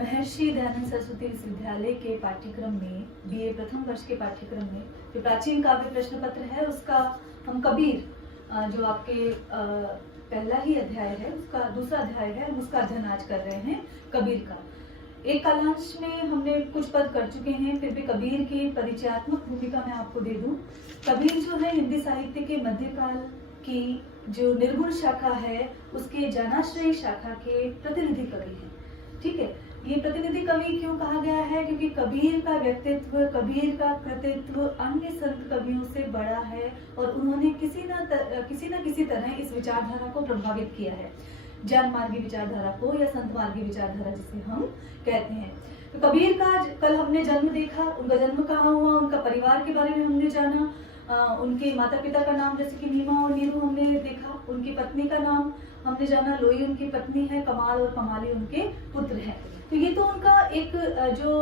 महर्षि दयानंद सरस्वती विश्वविद्यालय के पाठ्यक्रम में बीए प्रथम वर्ष के पाठ्यक्रम में जो प्राचीन काव्य प्रश्न पत्र है उसका हम कबीर जो आपके पहला ही अध्याय है उसका दूसरा अध्याय है, हम उसका अध्ययन आज कर रहे हैं कबीर का। एक कालांश में हमने कुछ पद कर चुके हैं, फिर भी कबीर की परिचयात्मक भूमिका मैं आपको दे दूं। कबीर जो है हिंदी साहित्य के मध्यकाल की जो निर्गुण शाखा है उसके जनाश्रयी शाखा के प्रतिनिधि कवि हैं। ठीक है, ये प्रतिनिधि कवि क्यों कहा गया है? क्योंकि कबीर का व्यक्तित्व, कबीर का कृतित्व अन्य संत कवियों से बड़ा है और उन्होंने किसी न किसी तरह इस विचारधारा को प्रभावित किया है, ज्ञान मार्गी विचारधारा को या संत मार्गी विचारधारा जिसे हम कहते हैं। तो कबीर का कल हमने जन्म देखा, उनका जन्म कहाँ हुआ, उनका परिवार के बारे में हमने जाना, उनके माता पिता का नाम जैसे कि नीमा और नीरू हमने देखा, उनकी पत्नी का नाम हमने जाना, लोई उनकी पत्नी है, कमाल और कमाली उनके पुत्र हैं। तो ये तो उनका एक जो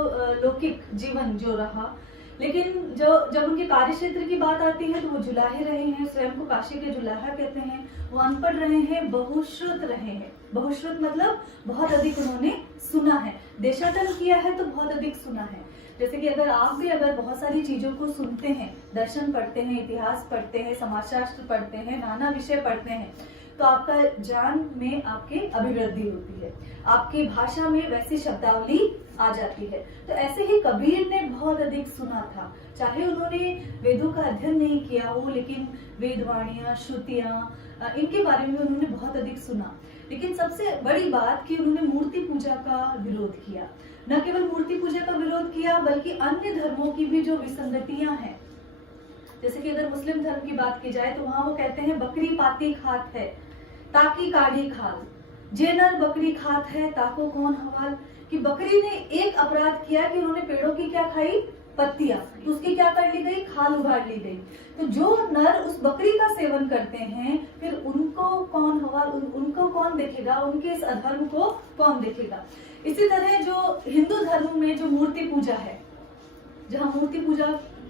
लौकिक जीवन जो रहा, लेकिन जब उनके कार्य क्षेत्र की बात आती है तो वो जुलाहे रहे हैं, स्वयं को काशी के जुलाहा कहते हैं। वो अनपढ़ रहे हैं, बहुश्रुत रहे हैं। बहुश्रुत मतलब बहुत अधिक उन्होंने सुना है, देशाटन किया है तो बहुत अधिक सुना है। जैसे कि आप भी बहुत सारी चीजों को सुनते हैं, दर्शन पढ़ते हैं, इतिहास पढ़ते हैं, समाजशास्त्र पढ़ते हैं, नाना विषय पढ़ते हैं, तो आपका ज्ञान में आपके अभिवृद्धि होती है, आपकी भाषा में वैसी शब्दावली आ जाती है। तो ऐसे ही कबीर ने बहुत अधिक सुना था, चाहे उन्होंने वेदों का अध्ययन नहीं किया हो, लेकिन वेदवाणियां, श्रुतियां, इनके बारे में उन्होंने बहुत अधिक सुना। लेकिन सबसे बड़ी बात कि उन्होंने मूर्ति पूजा का विरोध किया। न केवल मूर्ति पूजा का विरोध किया बल्कि अन्य धर्मों की भी जो विसंगतियां हैं, जैसे कि अगर मुस्लिम धर्म की बात की जाए तो वहां वो कहते हैं बकरी पाती खात है ताकि काढ़ी खाल, जे नर बकरी खात है ताको कौन हवाल। कि बकरी ने एक अपराध किया कि उन्होंने पेड़ों की क्या खाई, पत्तियां, तो उसकी क्या कर ली गई, खाल उगाड़ ली गई। तो जो नर उस बकरी का सेवन करते हैं फिर उनको कौन हवाल, उनको कौन देखेगा, उनके इस अधर्म को कौन देखेगा। इसी तरह जो हिंदू धर्म में जो मूर्ति पूजा है, जहाँ मूर्ति पूजा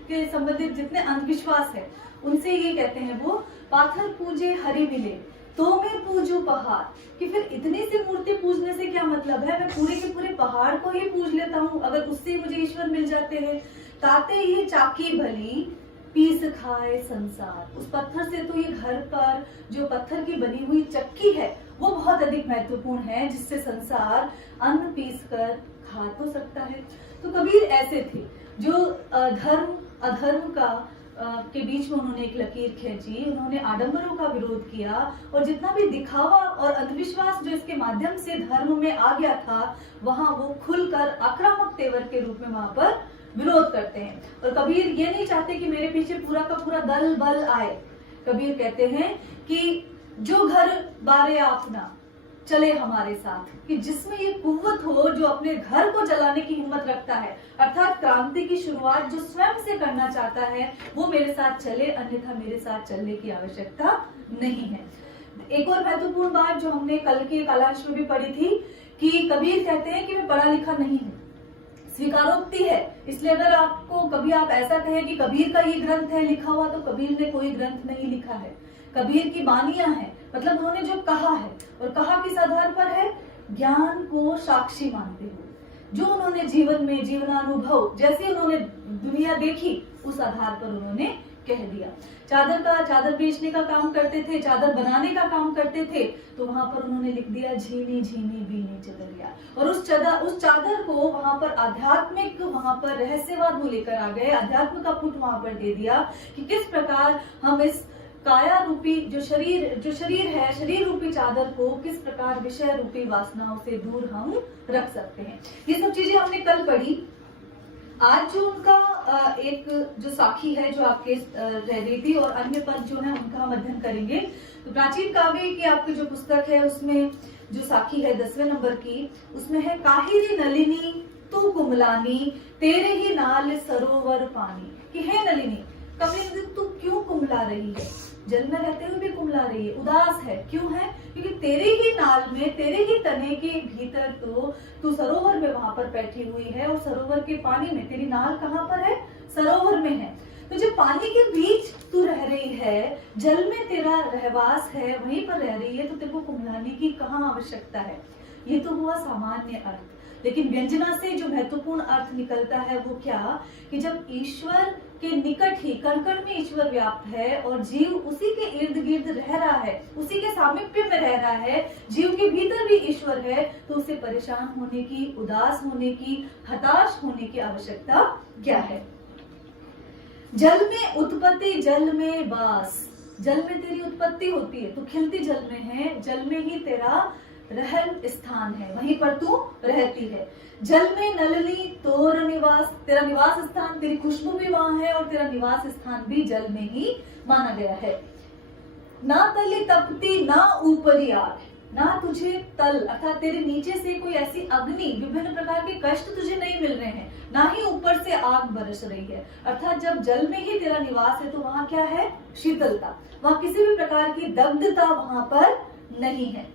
के संबंधित जितने अंधविश्वास है उनसे ये कहते हैं वो पाथर पूजे हरि मिले तो मैं पूजू पहाड़। कि फिर इतनी सी मूर्ति पूजने से क्या मतलब है, मैं पूरे के पूरे पहाड़ को ही पूज लेता हूँ अगर उससे मुझे ईश्वर मिल जाते हैं। ताते ये चाकी भली पीस खाए संसार। उस पत्थर से तो ये घर पर जो पत्थर की बनी हुई चक्की है वो बहुत अधिक महत्वपूर्ण है, जिससे संसार अन्न पीस कर खा तो सकता है। तो कबीर ऐसे थे जो धर्म अधर्म का के बीच में उन्होंने एक लकीर खींची, उन्होंने आडंबरों का विरोध किया और जितना भी दिखावा और अंधविश्वास जो इसके माध्यम से धर्म में आ गया था वहां वो खुलकर आक्रामक तेवर के रूप में वहां पर विरोध करते हैं। और कबीर ये नहीं चाहते कि मेरे पीछे पूरा का पूरा दल बल आए। कबीर कहते हैं कि जो घर बारे अपना चले हमारे साथ, कि जिसमें ये कुव्वत हो जो अपने घर को जलाने की हिम्मत रखता है, अर्थात क्रांति की शुरुआत जो स्वयं से करना चाहता है वो मेरे साथ चले, अन्यथा मेरे साथ चलने की आवश्यकता नहीं है। एक और महत्वपूर्ण बात जो हमने कल के कालांश में भी पढ़ी थी कि कबीर कहते हैं कि मैं पढ़ा लिखा नहीं हूँ, स्वीकारोक्ति है। इसलिए अगर आपको कभी आप ऐसा कहें कि कबीर का ये ग्रंथ है लिखा हुआ, तो कबीर ने कोई ग्रंथ नहीं लिखा है। कबीर की बानियां हैं, मतलब उन्होंने जो कहा है, और कहा किस आधार पर है, ज्ञान को साक्षी मानते हुए, जो उन्होंने जीवन में जीवनानुभव जैसे उन्होंने दुनिया देखी उस आधार पर उन्होंने कह दिया। चादर बेचने का काम करते थे, चादर बनाने का काम करते थे, तो वहां पर उन्होंने लिख दिया झीनी झीनी बीनी चदरिया। और उस चादर को वहां पर आध्यात्मिक, वहां पर रहस्यवाद वो लेकर आ गए, अध्यात्म का पुट वहां पर दे दिया कि किस प्रकार हम इस काया रूपी जो शरीर है, शरीर रूपी चादर को किस प्रकार विषय रूपी वासनाओं से दूर हम रख सकते हैं। ये सब चीजें हमने कल पढ़ी। आज जो उनका एक जो साखी है जो आपके रह गई थी और अन्य पद जो है उनका हम अध्ययन करेंगे। तो प्राचीन काव्य की आपकी जो पुस्तक है उसमें जो साखी है 10वें नंबर की, उसमें है काहिरी नलिनी तू कुमलानी तेरे ही नाल सरोवर पानी। कि हे नलिनी, कभी तू क्यों कुमला रही है, जल में रहते हुए भी कुमला रही है, उदास है, क्यों है? क्योंकि तेरे ही नाल में, तेरे ही तने के भीतर तो तू सरोवर में वहां पर बैठी हुई है, और सरोवर के पानी में, तेरी नाल कहाँ पर है, सरोवर में है। तो जब पानी के बीच तू रह रही है, जल में तेरा रहवास है, वहीं पर रह रही है, तो तेरे को कुमलाने की कहाँ आवश्यकता है। ये तो हुआ सामान्य अर्थ। लेकिन व्यंजना से जो महत्वपूर्ण अर्थ निकलता है वो क्या, कि जब ईश्वर के निकट ही कण कण में ईश्वर व्याप्त है और जीव उसी के इर्द गिर्द रह रहा है, उसी के सामीप्य में रह रहा है, जीव के भीतर भी ईश्वर है, तो उसे परेशान होने की, उदास होने की, हताश होने की आवश्यकता क्या है। जल में उत्पत्ति जल में वास, जल में तेरी उत्पत्ति होती है, तू खिलती जल में है, जल में ही तेरा रहन स्थान है, वहीं पर तू रहती है। जल में नलनी तोर निवास, तेरा निवास स्थान, तेरी खुशबू भी वहां है और तेरा निवास स्थान भी जल में ही माना गया है। ना तली तपती ना ऊपरी आग, ना तुझे तल अर्थात तेरे नीचे से कोई ऐसी अग्नि, विभिन्न प्रकार के कष्ट तुझे नहीं मिल रहे हैं, ना ही ऊपर से आग बरस रही है। अर्थात जब जल में ही तेरा निवास है तो वहां क्या है, शीतलता, वहां किसी भी प्रकार की दग्धता वहां पर नहीं है।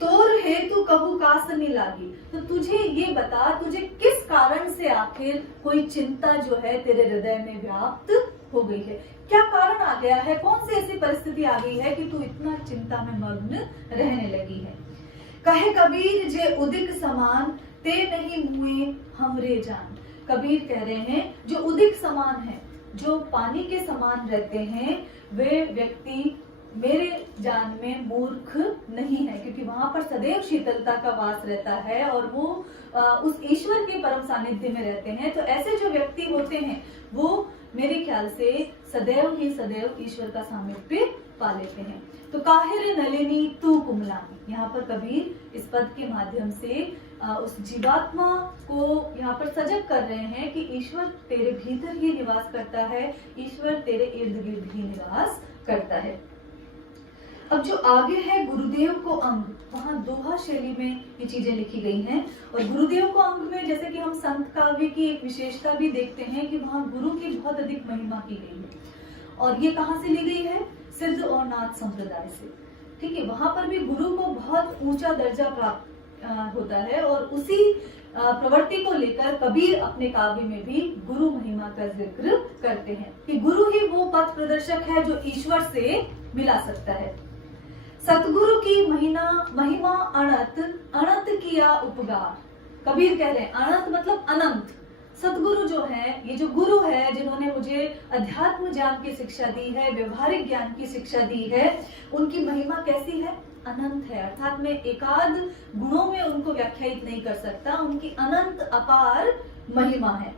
तोर हेतु कहू कासनी लागी, तो तुझे ये बता, तुझे किस कारण से आखिर कोई चिंता जो है तेरे हृदय में व्याप्त हो गई है, क्या कारण आ गया है, कौन सी ऐसी परिस्थिति आ गई है कि तू इतना चिंता में मग्न रहने लगी है। कहे कबीर जे उदिक समान ते नहीं मुए हमरे जान, कबीर कह रहे हैं जो उदिक समान है, जो पानी के समान रहते हैं, वे व्यक्ति मेरे जान में मूर्ख नहीं है, क्योंकि वहां पर सदैव शीतलता का वास रहता है और वो उस ईश्वर के परम सानिध्य में रहते हैं। तो ऐसे जो व्यक्ति होते हैं वो मेरे ख्याल से सदैव ही सदैव ईश्वर का सामिप्य पा लेते हैं। तो काहिर नलिनी तू कुमलानी, यहाँ पर कबीर इस पद के माध्यम से उस जीवात्मा को यहाँ पर सजग कर रहे हैं कि ईश्वर तेरे भीतर ही निवास करता है, ईश्वर तेरे इर्द गिर्द ही निवास करता है। अब जो आगे है गुरुदेव को अंग, वहाँ दोहा शैली में ये चीजें लिखी गई हैं और गुरुदेव को अंग में जैसे कि हम संत काव्य की एक विशेषता भी देखते हैं कि वहाँ गुरु की बहुत अधिक महिमा की गई है और ये कहाँ से ली गई है, सिद्ध और नाथ संप्रदाय से। ठीक है, वहां पर भी गुरु को बहुत ऊंचा दर्जा प्राप्त होता है और उसी प्रवृत्ति को लेकर कबीर अपने काव्य में भी गुरु महिमा का जिक्र करते हैं कि गुरु ही वो पथ प्रदर्शक है जो ईश्वर से मिला सकता है। सतगुरु की महिमा अनंत, अनंत किया उपकार, कबीर कह रहे हैं अनंत मतलब अनंत। सतगुरु जो है, ये जो गुरु है जिन्होंने मुझे अध्यात्म ज्ञान की शिक्षा दी है, व्यवहारिक ज्ञान की शिक्षा दी है, उनकी महिमा कैसी है, अनंत है। अर्थात मैं एकाध गुणों में उनको व्याख्यायित नहीं कर सकता, उनकी अनंत अपार महिमा है।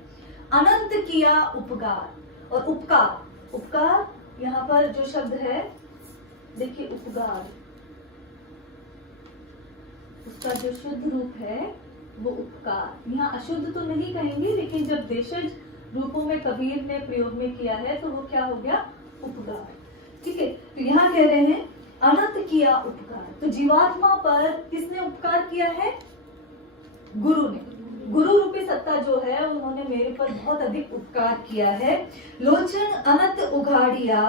अनंत किया उपकार, और उपकार, उपकार यहाँ पर जो शब्द है देखिए उपकार, उसका जो शुद्ध रूप है वो उपकार, यहाँ अशुद्ध तो नहीं कहेंगे लेकिन जब देशज रूपों में कबीर ने प्रयोग में किया है तो वो क्या हो गया, उपकार। ठीक है, तो यहाँ कह रहे हैं अनंत किया उपकार, तो जीवात्मा पर किसने उपकार किया है, गुरु ने। गुरु रूपी सत्ता जो है उन्होंने मेरे पर बहुत अधिक उपकार किया है। लोचन अनंत उघाड़िया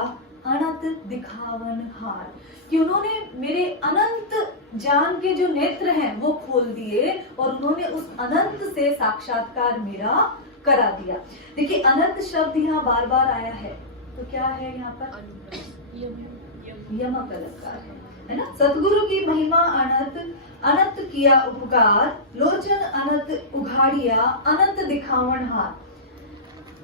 अनंत दिखावन हार, कि उन्होंने मेरे अनंत ज्ञान के जो नेत्र हैं वो खोल दिए और उन्होंने उस अनंत से साक्षात्कार मेरा करा दिया। देखिए अनंत शब्द यहाँ बार बार आया है, तो क्या है यहाँ पर, यमक अलंकार है ना। सतगुरु की महिमा अनंत, अनंत किया उपकार, लोचन अनंत उघाड़िया अनंत दिखावन हार।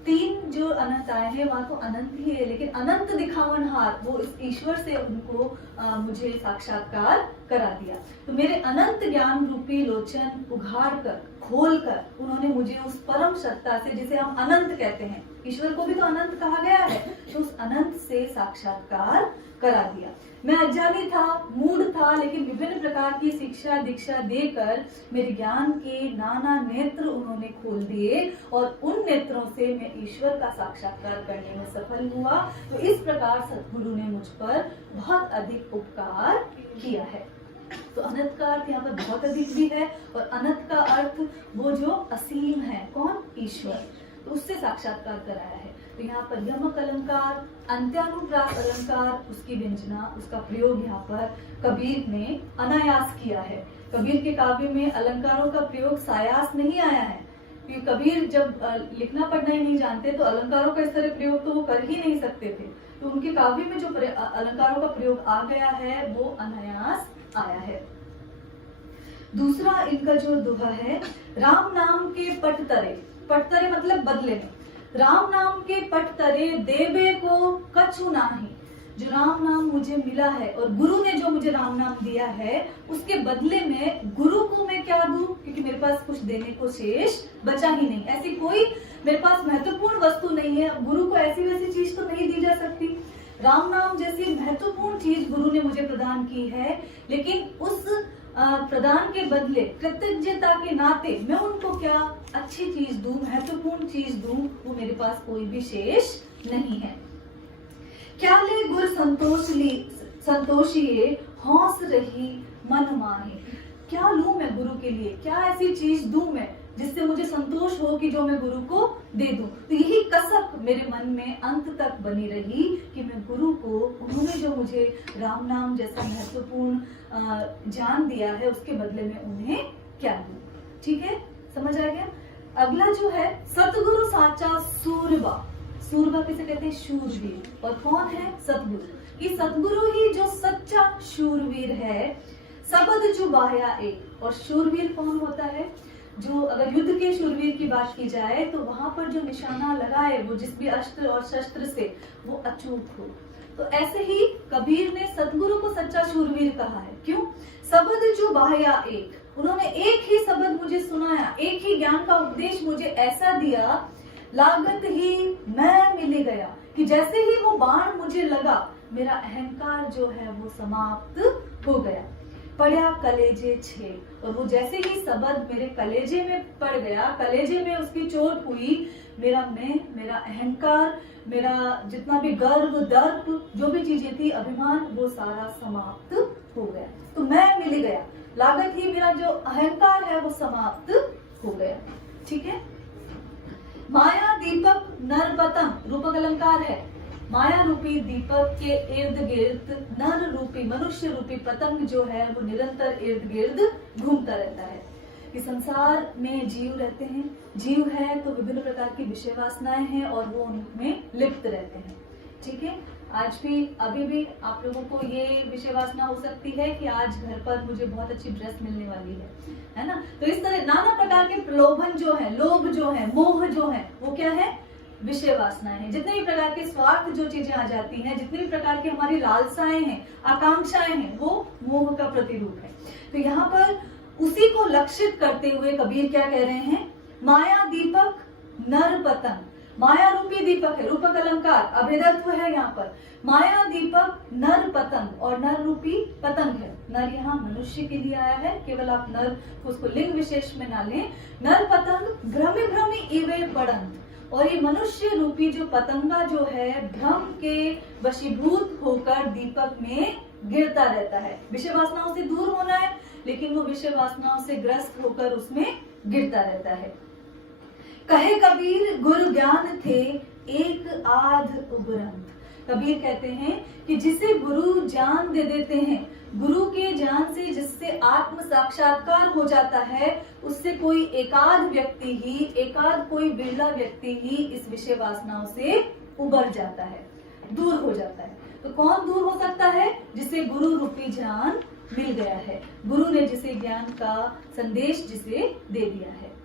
तीन जो अनंत आए हैं वहां तो अनंत ही है, लेकिन अनंत दिखावन हार वो इस ईश्वर से उनको मुझे साक्षात्कार करा दिया। तो मेरे अनंत ज्ञान रूपी लोचन उघाड़ कर, खोल कर उन्होंने मुझे उस परम सत्ता से, जिसे हम अनंत कहते हैं, ईश्वर को भी तो अनंत कहा गया है, तो उस अनंत से साक्षात्कार करा दिया। मैं अज्ञानी था, मूढ़ था, लेकिन विभिन्न प्रकार की शिक्षा दीक्षा देकर मेरे ज्ञान के नाना नेत्र उन्होंने खोल दिए और उन नेत्रों से मैं ईश्वर का साक्षात्कार करने में सफल हुआ। तो इस प्रकार सतगुरु ने मुझ पर बहुत अधिक उपकार किया है। तो अनंत का अर्थ यहाँ पर बहुत अधिक भी है और अनंत का अर्थ वो जो असीम है, कौन, ईश्वर, तो उससे साक्षात्कार कराया है। तो यहाँ पर यमक अलंकार, अंत्यानुप्रास अलंकार, उसकी व्यंजना, उसका प्रयोग यहाँ पर कबीर ने अनायास किया है। कबीर के काव्य में अलंकारों का प्रयोग सायास नहीं आया है, क्योंकि कबीर जब लिखना पढ़ना ही नहीं जानते तो अलंकारों का इस तरह प्रयोग तो वो कर ही नहीं सकते थे। तो उनके काव्य में जो अलंकारों का प्रयोग आ गया है वो अनायास आया है। दूसरा इनका जो दोहा है, राम नाम के पट तरे, पट तरे मतलब बदले में, राम नाम के पट तरे देवे को कछु नाही। जो राम नाम मुझे मिला है और गुरु ने जो मुझे राम नाम दिया है, उसके बदले में गुरु को मैं क्या दूं, क्योंकि मेरे पास कुछ देने को शेष बचा ही नहीं। ऐसी कोई मेरे पास महत्वपूर्ण वस्तु नहीं है, गुरु को ऐसी वैसी चीज तो नहीं दी जा सकती। राम नाम जैसी महत्वपूर्ण चीज गुरु ने मुझे प्रदान की है, लेकिन उस प्रदान के बदले कृतज्ञता के नाते मैं उनको क्या अच्छी चीज दूं, महत्वपूर्ण चीज दूं, वो मेरे पास कोई भी शेष नहीं है। क्या ले गुर संतोषिए हौस रही मन माहे। क्या लूं मैं गुरु के लिए, क्या ऐसी चीज दूं मैं जिससे मुझे संतोष हो कि जो मैं गुरु को दे दूं। तो यही कसक मेरे मन में अंत तक बनी रही कि मैं गुरु को, उन्होंने जो मुझे राम नाम जैसा महत्वपूर्ण ज्ञान दिया है, उसके बदले में उन्हें क्या दूं। ठीक है, समझ आ गया। अगला जो है, सतगुरु साचा सूरबा। सूरबा किसे कहते हैं? शूरवीर। और कौन है? सतगुरु। ये सतगुरु ही जो सच्चा शूरवीर है। सबद जो बाया एक। और शूरवीर कौन होता है? जो अगर युद्ध के शूरवीर की बात की जाए तो वहां पर जो निशाना लगाए, वो जिस भी अस्त्र और शस्त्र से, वो अचूक हो। तो ऐसे ही कबीर ने सतगुरु को सच्चा शूरवीर कहा है। क्यों? सबद जो बाया एक। उन्होंने एक ही शब्द मुझे सुनाया, एक ही ज्ञान का उपदेश मुझे ऐसा दिया, लागत ही मैं मिल गया, कि जैसे ही वो बाण मुझे लगा, मेरा अहंकार जो है वो समाप्त हो गया। पड़ा कलेजे छे। और वो जैसे ही शब्द मेरे कलेजे में पड़ गया, कलेजे में उसकी चोट हुई, मेरा मैं, मेरा अहंकार, मेरा जितना भी गर्व, दर्प, जो भी चीजें थी, अभिमान, वो सारा समाप्त हो गया। तो मैं मिल गया, लागत ही मेरा जो अहंकार है वो समाप्त हो गया। ठीक है। माया दीपक नर पतंग, रूपक अलंकार है। माया रूपी दीपक के इर्द गिर्द नर रूपी, मनुष्य रूपी पतंग जो है वो निरंतर इर्द गिर्द घूमता रहता है। कि संसार में जीव रहते हैं, जीव है तो विभिन्न प्रकार की विषय वासनाएं हैं और वो उनमें लिप्त रहते हैं। ठीक है। आज भी, अभी भी आप लोगों को ये विषय वासना हो सकती है कि आज घर पर मुझे बहुत अच्छी ड्रेस मिलने वाली है ना। तो इस तरह नाना प्रकार के प्रलोभन जो है, लोभ जो है, मोह जो है, वो क्या है? विषय वासनाएं हैं। जितने भी प्रकार के स्वार्थ जो चीजें आ जाती हैं, जितने भी प्रकार की हमारी लालसाएं हैं, आकांक्षाएं हैं, वो मोह का प्रतिरूप है। तो यहाँ पर उसी को लक्षित करते हुए कबीर क्या कह रहे हैं? माया दीपक नर पतंग। माया रूपी दीपक है, रूपक अलंकार, अभेदत्व है यहाँ पर। माया दीपक नर पतंग, और नर रूपी पतंग है। नर यहाँ मनुष्य के लिए आया है, केवल आप नर उसको लिंग विशेष में ना लें। नर पतंग भ्रमि भ्रमि इवे पड़ंत। और ये मनुष्य रूपी जो पतंगा जो है, भ्रम के वशीभूत होकर दीपक में गिरता रहता है। विषय वासनाओं से दूर होना है, लेकिन वो विषय वासनाओं से ग्रस्त होकर उसमें गिरता रहता है। कहे कबीर गुरु ज्ञान थे एक आध उपरंत। कबीर कहते हैं कि जिसे गुरु ज्ञान दे देते हैं, गुरु के ज्ञान से जिससे आत्म साक्षात्कार हो जाता है, उससे कोई एकाध व्यक्ति ही, एकाध कोई बिरला व्यक्ति ही इस विषय वासनाओं से उबर जाता है, दूर हो जाता है। तो कौन दूर हो सकता है? जिसे गुरु रूपी ज्ञान मिल गया है, गुरु ने जिसे ज्ञान का संदेश जिसे दे दिया है।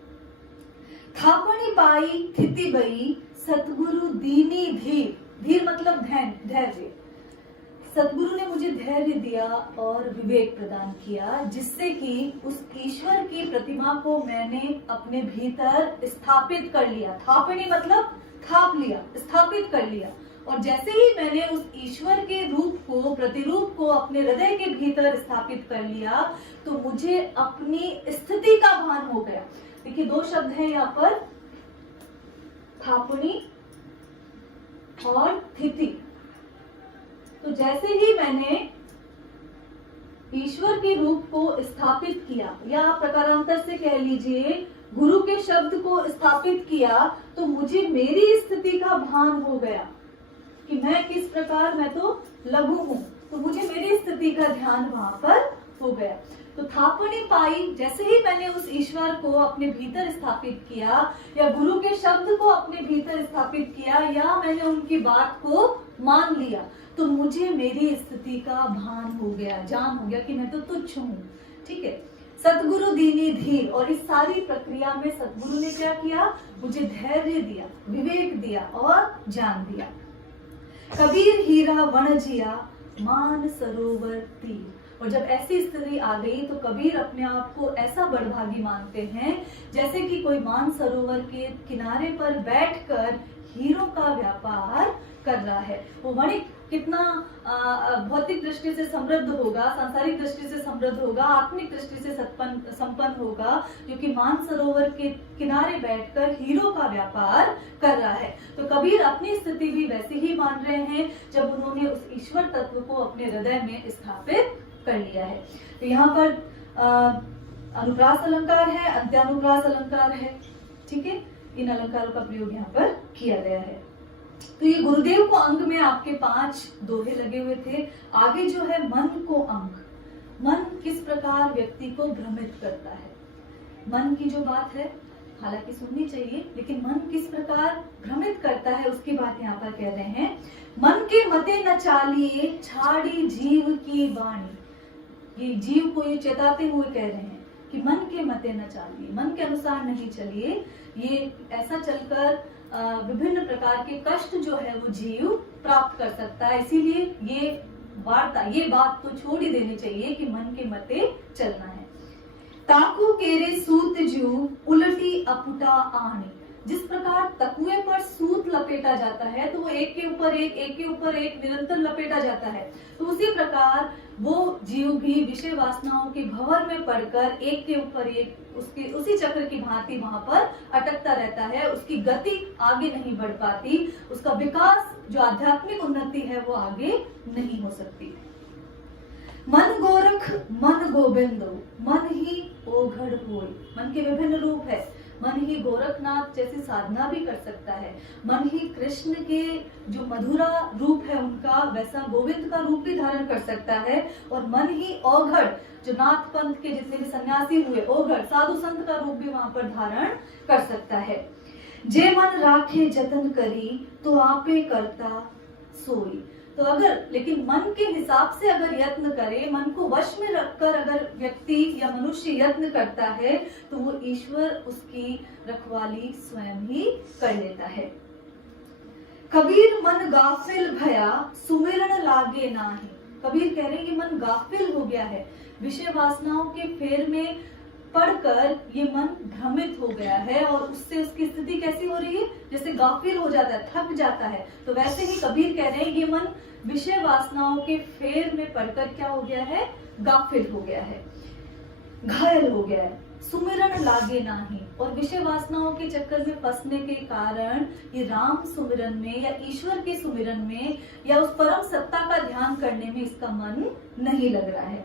थापणी पाई थिति बई सतगुरु दीनी धीर। धीर मतलब धैर्य। सतगुरु ने मुझे धैर्य दिया और विवेक प्रदान किया, जिससे कि उस ईश्वर की प्रतिमा को मैंने अपने भीतर स्थापित कर लिया। थापणी मतलब थाप लिया, स्थापित कर लिया। और जैसे ही मैंने उस ईश्वर के रूप को, प्रतिरूप को अपने हृदय के भीतर स्थापित कर लिया, तो मुझे अपनी स्थिति का भान हो गया। देखिए, दो शब्द हैं यहाँ पर, थापणी और स्थिति। तो जैसे ही मैंने ईश्वर के रूप को स्थापित किया, या प्रकारांतर से कह लीजिए गुरु के शब्द को स्थापित किया, तो मुझे मेरी स्थिति का भान हो गया कि मैं किस प्रकार, मैं तो लघु हूं, तो मुझे मेरी स्थिति का ध्यान वहां पर हो गया। तो थापणी पाई, जैसे ही मैंने उस ईश्वर को अपने भीतर स्थापित किया, या गुरु के शब्द को अपने भीतर स्थापित किया, या मैंने उनकी बात को मान लिया, तो मुझे मेरी स्थिति का भान हो गया, जान हो गया कि मैं तो तुच्छ हूँ। ठीक है। सतगुरु दीनी धीर, और इस सारी प्रक्रिया में सतगुरु ने क्या किया, मुझे धैर्य दिया, विवेक दिया और ज्ञान दिया। कबीर हीरा वण जिया मान सरोवर तीर। और जब ऐसी स्थिति आ गई तो कबीर अपने आप को ऐसा बड़भागी मानते हैं जैसे कि कोई मान सरोवर के किनारे पर बैठकर हीरों का व्यापार कर रहा है। वो वणिक कितना भौतिक दृष्टि से समृद्ध होगा, सांसारिक दृष्टि से समृद्ध होगा, आत्मिक दृष्टि से संपन्न होगा, जो कि मान सरोवर के किनारे बैठकर हीरो का व्यापार कर रहा है। तो कबीर अपनी स्थिति भी वैसे ही मान रहे हैं जब उन्होंने उस ईश्वर तत्व को अपने हृदय में स्थापित कर लिया है। तो यहाँ पर अनुप्रास अलंकार है, अंत्यानुप्रास अलंकार है, ठीक है। इन अलंकारों का प्रयोग यहाँ पर किया गया है। तो ये गुरुदेव को अंग में आपके 5 दोहे लगे हुए थे। आगे जो है मन को अंग, मन किस प्रकार व्यक्ति को भ्रमित करता है, मन की जो बात है हालांकि सुननी चाहिए, लेकिन मन किस प्रकार भ्रमित करता है उसकी बात यहाँ पर कह रहे हैं। मन के मते न चालिए छाड़ी जीव की वाणी। ये जीव को ये चेताते हुए कह रहे हैं कि मन के मते न चालिए, मन के अनुसार नहीं चलिए। ये ऐसा चलकर विभिन्न प्रकार के कष्ट जो है वो जीव प्राप्त कर सकता है। इसीलिए ये बात तो छोड़ ही देनी चाहिए कि मन के मते चलना है। ताकू केरे सूत जू उलटी अपुटा आनी। जिस प्रकार तकुए पर सूत लपेटा जाता है तो वो एक के ऊपर एक निरंतर लपेटा जाता है, तो उसी प्रकार वो जीव भी विषय वासनाओं के भंवर में पड़कर एक के ऊपर एक उसी चक्र की भांति वहां पर अटकता रहता है। उसकी गति आगे नहीं बढ़ पाती, उसका विकास जो आध्यात्मिक उन्नति है वो आगे नहीं हो सकती। मन गोरख मन गोविंदो मन ही ओघड़ होय। मन के विभिन्न रूप है। मन ही गोरखनाथ जैसी साधना भी कर सकता है, मन ही कृष्ण के जो मधुरा रूप है उनका वैसा गोविंद का रूप भी धारण कर सकता है, और मन ही औघड़ जो नाथ पंथ के जितने भी सन्यासी हुए औघड़ साधु संत का रूप भी वहां पर धारण कर सकता है। जे मन राखे जतन करी तो आपे करता सोई। तो अगर लेकिन मन के हिसाब से अगर यत्न करे, मन को वश में रखकर अगर व्यक्ति या मनुष्य यत्न करता है तो वो ईश्वर उसकी रखवाली स्वयं ही कर लेता है। कबीर मन गाफिल भया सुमिरन लागे नाही। कबीर कह रहे हैं कि मन गाफिल हो गया है, विषय वासनाओं के फेर में पढ़कर ये मन भ्रमित हो गया है, और उससे उसकी स्थिति कैसी हो रही है, जैसे गाफिल हो जाता है, थक जाता है। तो वैसे ही कबीर कह रहे हैं ये मन विषय वासनाओं के फेर में पड़कर क्या हो गया है, गाफिल हो गया है, घायल हो गया है। सुमिरन लागे नाही, और विषय वासनाओं के चक्कर में फंसने के कारण ये राम सुमिरन में या ईश्वर के सुमिरन में या उस परम सत्ता का ध्यान करने में इसका मन नहीं लग रहा है।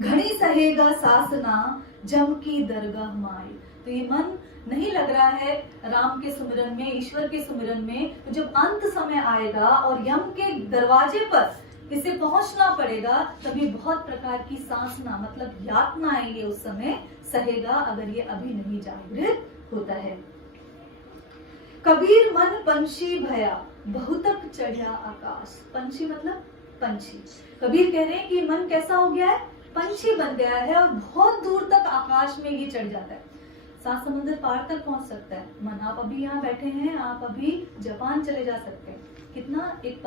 घड़ी सहेगा सासना जम की दरगाह माई। तो ये मन नहीं लग रहा है राम के सुमिरन में, ईश्वर के सुमिरन में। तो जब अंत समय आएगा और यम के दरवाजे पर इसे पहुंचना पड़ेगा, तभी बहुत प्रकार की सासना मतलब यातनाएं ये उस समय सहेगा, अगर ये अभी नहीं जागृत होता है। कबीर मन पंछी भया बहुतक चढ़िया आकाश। पंछी मतलब पंछी। कबीर कह रहे हैं कि मन कैसा हो गया है, पंछी बन गया है, और बहुत दूर तक आकाश में ये चढ़ जाता है, 7 समुद्र पार तक पहुंच सकता है मन। आप अभी यहाँ बैठे हैं, आप अभी जापान चले जा सकते हैं, कितना एक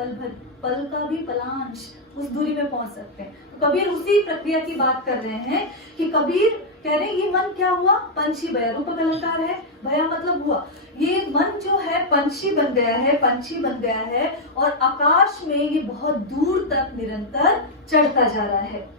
पल का भी पलांश उस दूरी में पहुंच सकते हैं। तो कबीर उसी प्रक्रिया की बात कर रहे हैं कि कबीर कह रहे हैं ये मन क्या हुआ, पंछी भया। रूपक अलंकार है, भया मतलब हुआ। ये मन जो है पंछी बन गया है, पंछी बन गया है, और आकाश में ये बहुत दूर तक निरंतर चढ़ता जा रहा है।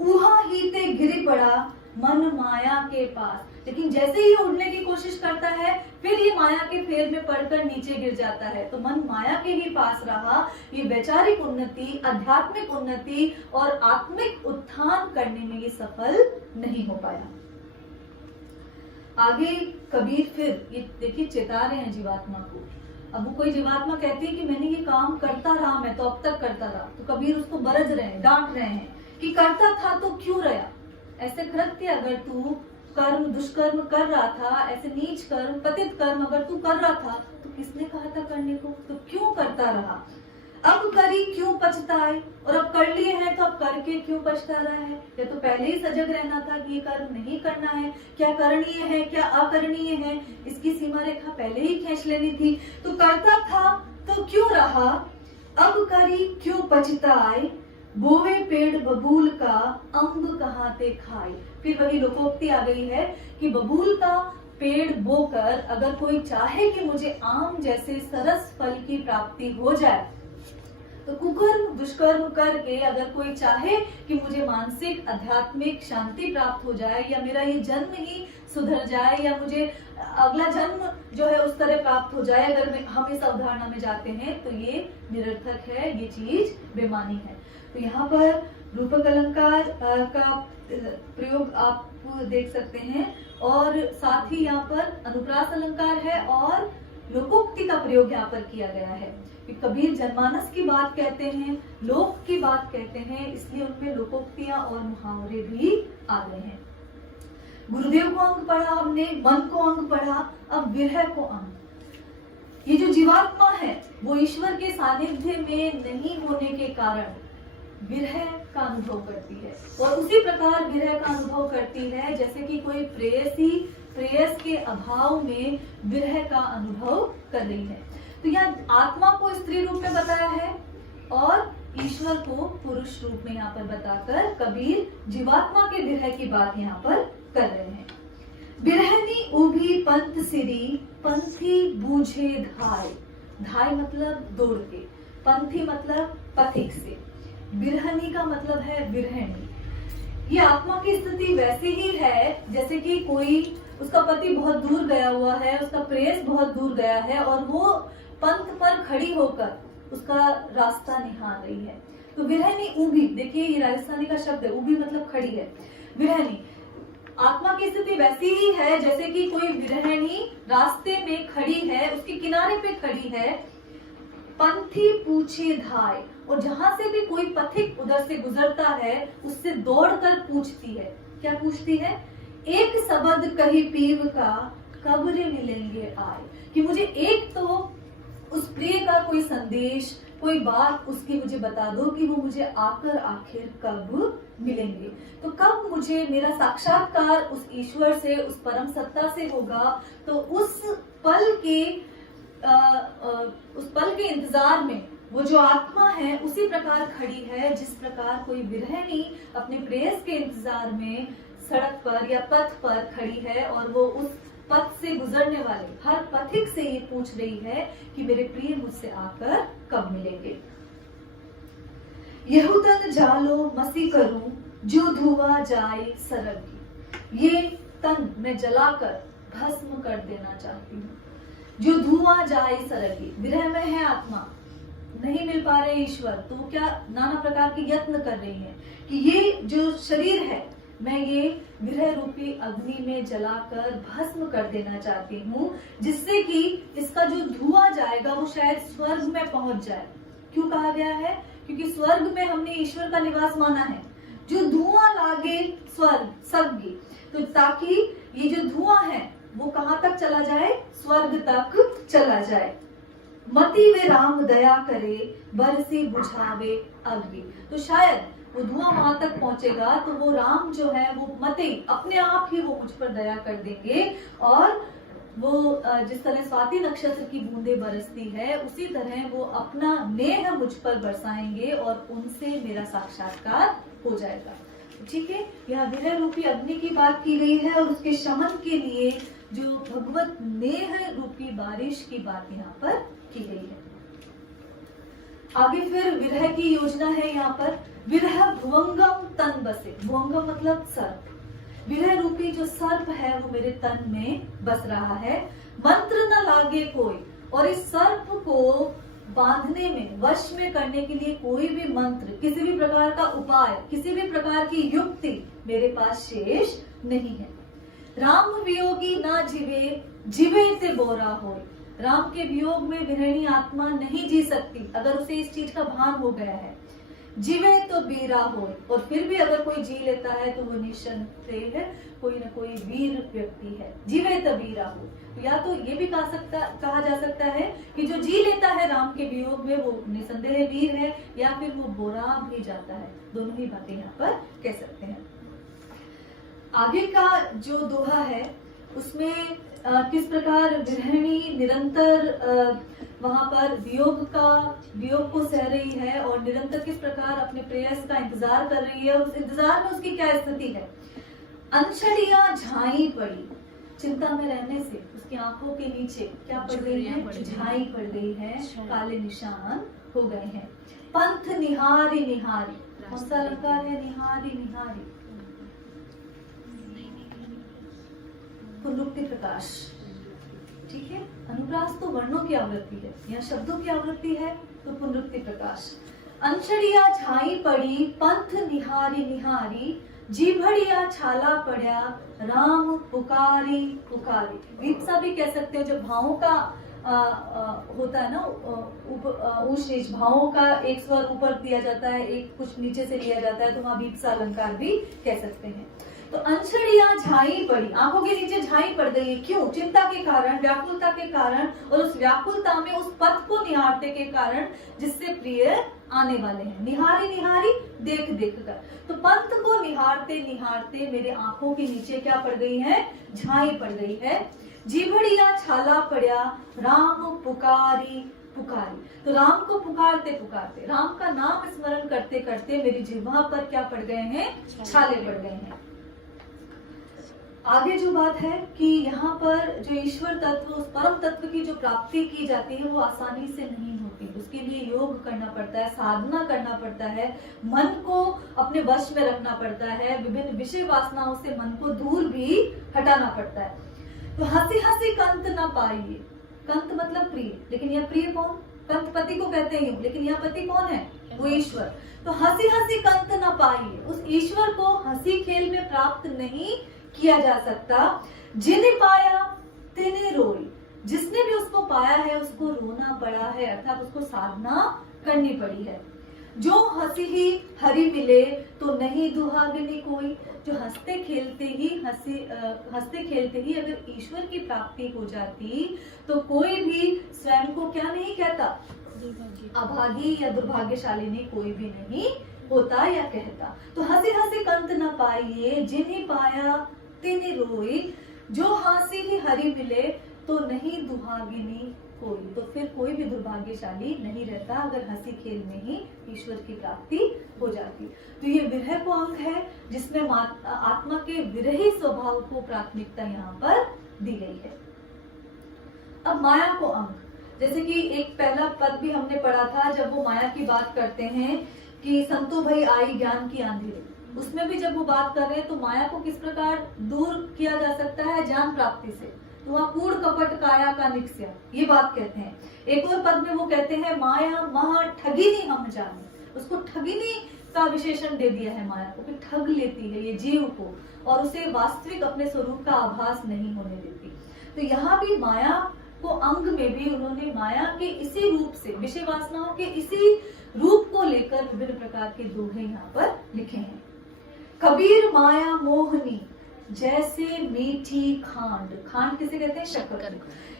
ऊहा ही ते गिरी पड़ा मन माया के पास। लेकिन जैसे ही उड़ने की कोशिश करता है, फिर ये माया के फेर में पड़कर नीचे गिर जाता है। तो मन माया के ही पास रहा। ये वैचारिक उन्नति, आध्यात्मिक उन्नति और आत्मिक उत्थान करने में ये सफल नहीं हो पाया। आगे कबीर फिर ये देखिए चेता रहे हैं जीवात्मा को। अब वो कोई जीवात्मा कहती है कि मैंने ये काम करता रहा, मैं तो अब तक करता रहा, तो कबीर उसको बरज रहे हैं, डांट रहे हैं कि करता था तो क्यों रहा। ऐसे कृत्य अगर तू कर्म दुष्कर्म कर रहा था, ऐसे नीच कर्म पतित कर्म अगर तू कर रहा था तो किसने कहा था करने को, तो क्यों करता रहा। अब करी क्यों पछताए, और अब कर लिए हैं तो अब करके क्यों पछता रहा है। या तो पहले ही सजग रहना था कि ये कर्म नहीं करना है, क्या करणीय है क्या अकरणीय है, इसकी सीमा रेखा पहले ही खींच लेनी थी। तो करता था तो क्यों रहा, अब करी क्यों पछताए, बोवे पेड़ बबूल का अंब कहाँ ते खाए। फिर वही लोकोक्ति आ गई है कि बबूल का पेड़ बोकर अगर कोई चाहे कि मुझे आम जैसे सरस फल की प्राप्ति हो जाए, तो कुकर्म दुष्कर्म करके अगर कोई चाहे कि मुझे मानसिक आध्यात्मिक शांति प्राप्त हो जाए, या मेरा ये जन्म ही सुधर जाए, या मुझे अगला जन्म जो है उस तरह प्राप्त हो जाए, अगर हम इस अवधारणा में जाते हैं तो ये निरर्थक है, ये चीज बेमानी है। तो यहाँ पर रूपक अलंकार का प्रयोग आप देख सकते हैं, और साथ ही यहाँ पर अनुप्रास अलंकार है और लोकोक्ति का प्रयोग यहाँ पर किया गया है। कबीर जनमानस की बात कहते हैं, लोक की बात कहते हैं, इसलिए उनमें लोकोक्तियां और मुहावरे भी आ गए हैं। गुरुदेव को अंग पढ़ा हमने, मन को अंग पढ़ा, अब विरह को अंग। ये जो जीवात्मा है वो ईश्वर के सानिध्य में नहीं होने के कारण विरह का अनुभव करती है, और उसी प्रकार विरह का अनुभव करती है जैसे कि कोई प्रेयसी प्रेयस के अभाव में विरह का अनुभव कर रही है। तो यहाँ आत्मा को स्त्री रूप में बताया है और ईश्वर को पुरुष रूप में यहाँ पर बताकर कबीर जीवात्मा के विरह की बात यहाँ पर कर रहे हैं। बिरहनी उभी पंथ सिरी, पंथी बूझे धाय। धाय मतलब दौड़ के, पंथी मतलब पथिक से, बिरहनी का मतलब है विरहणी। ये आत्मा की स्थिति वैसे ही है जैसे कि कोई, उसका पति बहुत दूर गया हुआ है, उसका प्रेयस बहुत दूर गया है, और वो पंथ पर खड़ी होकर उसका रास्ता निहार रही है। तो विरहनी ऊभी, देखिए ये राजस्थानी का शब्द है, ऊभी मतलब खड़ी है। विरहनी आत्मा की स्थिति वैसी ही है जैसे कि कोई विरहणी रास्ते में खड़ी है, उसके किनारे पे खड़ी है, पंथी पूछे धाय, और जहां से भी कोई पथिक उधर से गुजरता है उससे दौड़कर पूछती है। क्या पूछती है? एक शब्द कही पीव का, कब रे मिलेंगे आए। कि मुझे एक तो उस प्रिय का कोई संदेश, कोई बात उसकी मुझे बता दो कि वो मुझे आकर आखिर कब मिलेंगे। तो कब मुझे मेरा साक्षात्कार उस ईश्वर से, उस परम सत्ता से होगा, तो उस पल के इंतजार में वो जो आत्मा है उसी प्रकार खड़ी है जिस प्रकार कोई विरहणी अपने प्रेयस के इंतजार में सड़क पर या पथ पर खड़ी है, और वो उस पथ से गुजरने वाले हर पथिक से ये पूछ रही है कि मेरे प्रिय मुझसे आकर कब मिलेंगे। यहूतन जालो मसी करूं, जो धुआं जाए सरगी। ये तन मैं जलाकर भस्म कर देना चाहती हूँ। जो धुआं जाए सरगी, विरह में है आत्मा, नहीं मिल पा रहे ईश्वर, तो क्या नाना प्रकार के यत्न कर रही है कि ये जो शरीर है मैं ये विरह रूपी अग्नि में जलाकर भस्म कर देना चाहती हूँ, जिससे कि इसका जो धुआं जाएगा वो शायद स्वर्ग में पहुंच जाए। क्यों कहा गया है? क्योंकि स्वर्ग में हमने ईश्वर का निवास माना है। जो धुआं लागे स्वर्ग सब्गी, तो ताकि ये जो धुआं है वो कहाँ तक चला जाए? स्वर्ग तक चला जाए। मति वे राम दया करे, बरसे बुझावे अग्नि। तो शायद वो धुआं वहां तक पहुंचेगा तो वो राम जो है वो मते अपने आप ही वो मुझ पर दया कर देंगे, और वो जिस तरह स्वाति नक्षत्र की बूंदें बरसती है उसी तरह वो अपना नेह मुझ पर बरसाएंगे और उनसे मेरा साक्षात्कार हो जाएगा। ठीक है, यहाँ विरह रूपी अग्नि की बात की गई है और उसके शमन के लिए जो भगवत नेह रूपी बारिश की बात यहाँ पर की गई है। आगे फिर विरह की योजना है यहाँ पर। विरह भुवंगम तन बसे। भुवंगम मतलब सर्प। विरह रूपी जो सर्प है वो मेरे तन में बस रहा है। मंत्र न लागे कोई, और इस सर्प को बांधने में, वश में करने के लिए कोई भी मंत्र, किसी भी प्रकार का उपाय, किसी भी प्रकार की युक्ति मेरे पास शेष नहीं है। राम वियोगी ना जीवे, जीवे ते बोरा होय। राम के वियोग में विरहिणी आत्मा नहीं जी सकती अगर उसे इस चीज का भान हो गया है जीवे तो बीरा हो, और फिर भी अगर कोई जी लेता है तो वो निसंदेह है कोई ना कोई वीर व्यक्ति है। जीवे तो बीरा हो, या तो ये भी कहा जा सकता है कि जो जी लेता है राम के वियोग में वो निसंदेह वीर है, या फिर वो बोरा भी जाता है। दोनों ही बातें यहाँ पर कह सकते हैं। आगे का जो दोहा है उसमें किस प्रकार गृहिणी निरंतर वहां पर वियोग को सह रही है और निरंतर किस प्रकार अपने प्रेयस का इंतजार कर रही है, उस इंतजार में उसकी क्या स्थिति है। अंशड़ियां झाई पड़ी, चिंता में रहने से उसकी आंखों के नीचे क्या पड़ गई है, झाई पड़ गई है, काले निशान हो गए हैं। पंथ निहारी निहारी, कौन सा अलंकार है, निहारी निहारी, पुनरुक्ति प्रकाश, ठीक है। अनुप्रास तो वर्णों की आवृत्ति है, या शब्दों की आवृत्ति है, तो पुनरुक्ति प्रकाश। अंशड़िया छाई पड़ी, पंथ निहारी निहारी, जीभड़िया छाला पड़ा, राम पुकारी पुकारी। वीपसा भी कह सकते हो, जब भावों का होता है ना, ऊंच नीच भावों का एक स्वर ऊपर दिया जाता है, एक कुछ नीचे से लिया जाता है, तो वहां वीपसा अलंकार भी कह सकते हैं। तो अंशड़ियां झाई पड़ी, आंखों के नीचे झाई पड़ गई है, क्यों, चिंता के कारण, व्याकुलता के कारण, और उस व्याकुलता में उस पथ को निहारते के कारण जिससे प्रिय आने वाले हैं। निहारी निहारी, देख देख कर, तो पंथ को निहारते निहारते मेरे आंखों के नीचे क्या पड़ गई है, झाई पड़ गई है। जीभड़िया छाला पड़ा, राम पुकारी पुकारी, तो राम को पुकारते पुकारते, राम का नाम स्मरण करते करते मेरी जिह्वा पर क्या पड़ गए हैं, छाले पड़ गए हैं। आगे जो बात है कि यहाँ पर जो ईश्वर तत्व, उस परम तत्व की जो प्राप्ति की जाती है वो आसानी से नहीं होती, उसके लिए योग करना पड़ता है, साधना करना पड़ता है, मन को अपने वश में रखना पड़ता है, विभिन्न विषय वासनाओं से मन को दूर भी हटाना पड़ता है। तो हंसी हंसी कंत ना पाइए, कंत मतलब प्रिय, लेकिन यह प्रिय कौन, कंत पति को कहते हैं, लेकिन यह पति कौन है, वो ईश्वर। तो हंसी हंसी कंत ना पाइए, उस ईश्वर को हंसी खेल में प्राप्त नहीं किया जा सकता। जिन्हें पाया तिन्हें रोई, जिसने भी उसको पाया है उसको रोना पड़ा है, अर्थात उसको साधना करनी पड़ी है। जो हंसी ही हरि मिले तो नहीं दुहागनी कोई, जो हंसते खेलते ही अगर ईश्वर की प्राप्ति हो जाती तो कोई भी स्वयं को क्या नहीं कहता, अभागी या दुर्भाग्यशाली कोई भी नहीं होता या कहता। तो हंसी हंसी कंत न पाइए, जिन्हें पाया तिन्हें रोई, जो हंसी ही हरि मिले तो नहीं दुहागिनी कोई, तो फिर कोई भी दुर्भाग्यशाली नहीं रहता अगर हंसी खेल में ही ईश्वर की प्राप्ति हो जाती। तो ये विरह को अंग है जिसमें आत्मा के विरही स्वभाव को प्राथमिकता यहाँ पर दी गई है। अब माया को अंग, जैसे कि एक पहला पद भी हमने पढ़ा था, जब वो माया की बात करते हैं कि संतो भई आई ज्ञान की आंधी, उसमें भी जब वो बात कर रहे हैं तो माया को किस प्रकार दूर किया जा सकता है, ज्ञान प्राप्ति से। तो वहाँ कूड़ कपट काया का निक्स्या, ये बात कहते हैं। एक और पद में वो कहते हैं माया महा ठगिनी हम जाने, उसको ठगिनी का विशेषण दे दिया है माया को, कि ठग लेती है ये जीव को और उसे वास्तविक अपने स्वरूप का आभास नहीं होने देती। तो यहाँ भी माया को अंग में भी उन्होंने माया के इसी रूप से, विषय वासनाओं के इसी रूप को लेकर विभिन्न प्रकार के दोहे यहाँ पर लिखे हैं। कबीर माया मोहनी जैसे मीठी खांड, खांड किसे कहते हैं, शक्कर,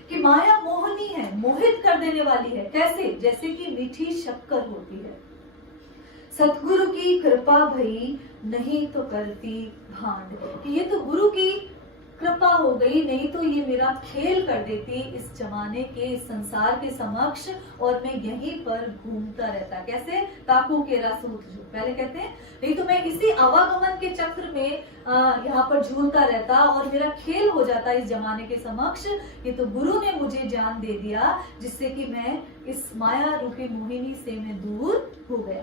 कि माया मोहनी है, मोहित कर देने वाली है, कैसे, जैसे कि मीठी शक्कर होती है। सतगुरु की कृपा भई नहीं तो करती भांड, कि ये तो गुरु की कृपा हो गई, नहीं तो ये मेरा खेल कर देती इस जमाने के, इस संसार के समक्ष, और मैं यहीं पर घूमता रहता। कैसे, ताकू के रासूत, जो पहले कहते हैं, नहीं तो मैं इसी आवागमन के चक्र में यहाँ पर झूलता रहता और मेरा खेल हो जाता इस जमाने के समक्ष। ये तो गुरु ने मुझे ज्ञान दे दिया जिससे कि मैं इस माया रूपी मोहिनी से मैं दूर हो गया।